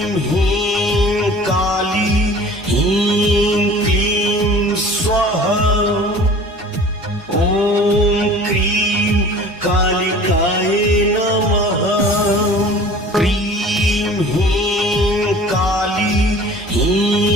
क्रीं ह्रीं काली ह्रीं क्लीं स्वाहा। ॐ क्रीं कालिकाय नमः। क्रीं ह्रीं काली ह्रीं